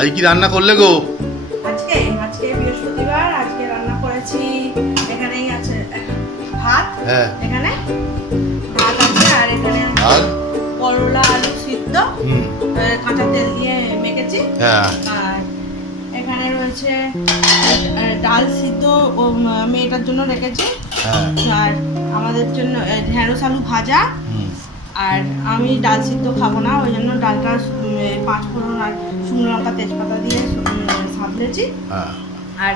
আজ কি রান্না করলে গো? আজকে আজকে বৃহস্পতিবার, আজকে রান্না করেছি। এখানেই আছে ভাত। হ্যাঁ, এখানে ভাত আছে আর এখানে করলা আলু সিদ্ধ কাঁচা তেল দিয়ে মেখেছি। হ্যাঁ, আর এখানে রয়েছে ডাল সিদ্ধ ও মেয়েটার জন্য রেখেছি। আর আমাদের জন্য ঢেঁড়স আলু ভাজা। আর আমি ডাল সিদ্ধ খাবো না, ওই জন্য ডালটা 5 ফোড়ন আর শুকনো লঙ্কা তেজপাতা দিয়ে সাঁতলেছি। আর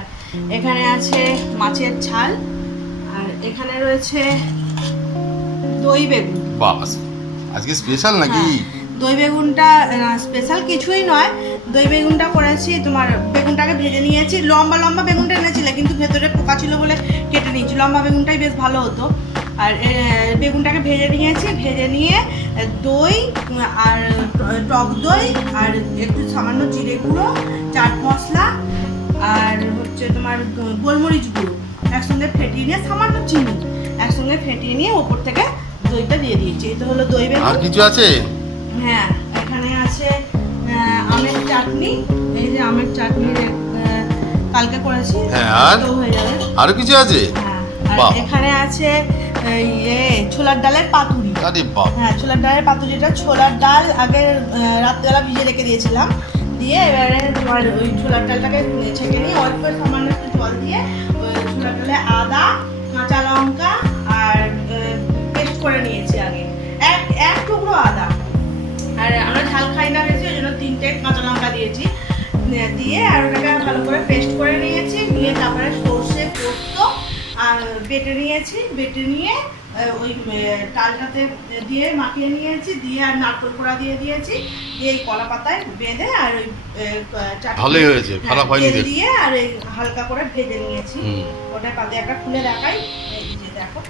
এখানে আছে মাছের ঝাল। আর এখানে রয়েছে দই বেগুন। বাস আজকে স্পেশাল নাকি? দই বেগুনটা স্পেশাল কিছুই নয়, দই বেগুনটা করেছি তোমার বেগুনটাকে ভেজে নিয়েছি। লম্বা লম্বা বেগুনটা এনেছিলে কিন্তু ভেতরে পোকা ছিল বলে কেটে নিয়েছি। লম্বা বেগুনটাই বেশ ভালো হতো। আর বেগুনটাকে ভেজে নিয়েছি, ভেজে নিয়ে দই আর টক দই আর একটু সামান্য জিরে গুঁড়ো, চাট মশলা আর হচ্ছে তোমার গোলমরিচ গুঁড়ো একসঙ্গে ফেটিয়ে নিয়ে, সামান্য চিনি একসঙ্গে ফেটিয়ে নিয়ে ওপর থেকে দইটা দিয়ে দিয়েছি। এটা হলো দই বেগুন। আর কিছু আছে? হ্যাঁ, এখানে আছে আমের চাটনি। এই যে আমের চাটনি কালকে করেছি। হ্যাঁ, আর হয়ে যাবে। আরো কিছু আছে? হ্যাঁ, আর এখানে আছে ছোলার ডালের পাতুরি। আরে বাপ! হ্যাঁ, ছোলার ডালের পাতুরিটা ছোলার ডাল আগে রাত্রেবেলা ভিজে রেখে দিয়েছিলাম, দিয়ে এবারে তোমার ওই ছোলার ডালটাকে ছেঁকে নিয়ে অল্প সামান্য একটু জল দিয়ে ওই ছোলার ডালে আদা, কাঁচা লঙ্কা আর পেস্ট করে নিয়েছি আগে, এক টুকরো আদা। আর আমরা ঝাল খাই না বেশি, ওই জন্য 3টে কাঁচা লঙ্কা দিয়েছি, দিয়ে আর ওটাকে ভালো করে পেস্ট করে নিয়েছি। নিয়ে তারপরে সর্ষে পোস্ত আর বেটে নিয়েছি, বেটে নিয়ে ওই ডালটাতে দিয়ে মাখিয়ে নিয়েছি, দিয়ে আর নারকেল কোড়া দিয়ে দিয়েছি, দিয়ে এই কলা পাতায় বেঁধে আর ওই ভালোই হয়েছে, খারাপ হয়নি দিয়ে আর এই হালকা করে ভেজে নিয়েছি। ওটা পাতে একটা খুলে দেখাই, এই যে দেখো।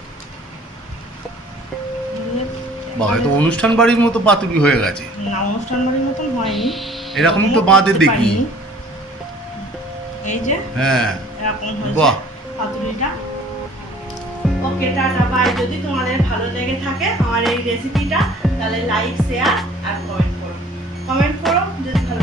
বাবা, তো অনুষ্ঠান বাড়ির মতো পাতুরি হয়ে গেছে। না, অনুষ্ঠান বাড়ির মতন হয়নি, এরকমই তো বাঁধে দেখি। এই যে হ্যাঁ, এরকম হয়েছে বাহ পাতুরিটা। ওকে, টাটা, বাই। যদি তোমাদের ভালো লেগে থাকে আমার এই রেসিপিটা, তাহলে লাইক, শেয়ার আর কমেন্ট করো। যদি ভালো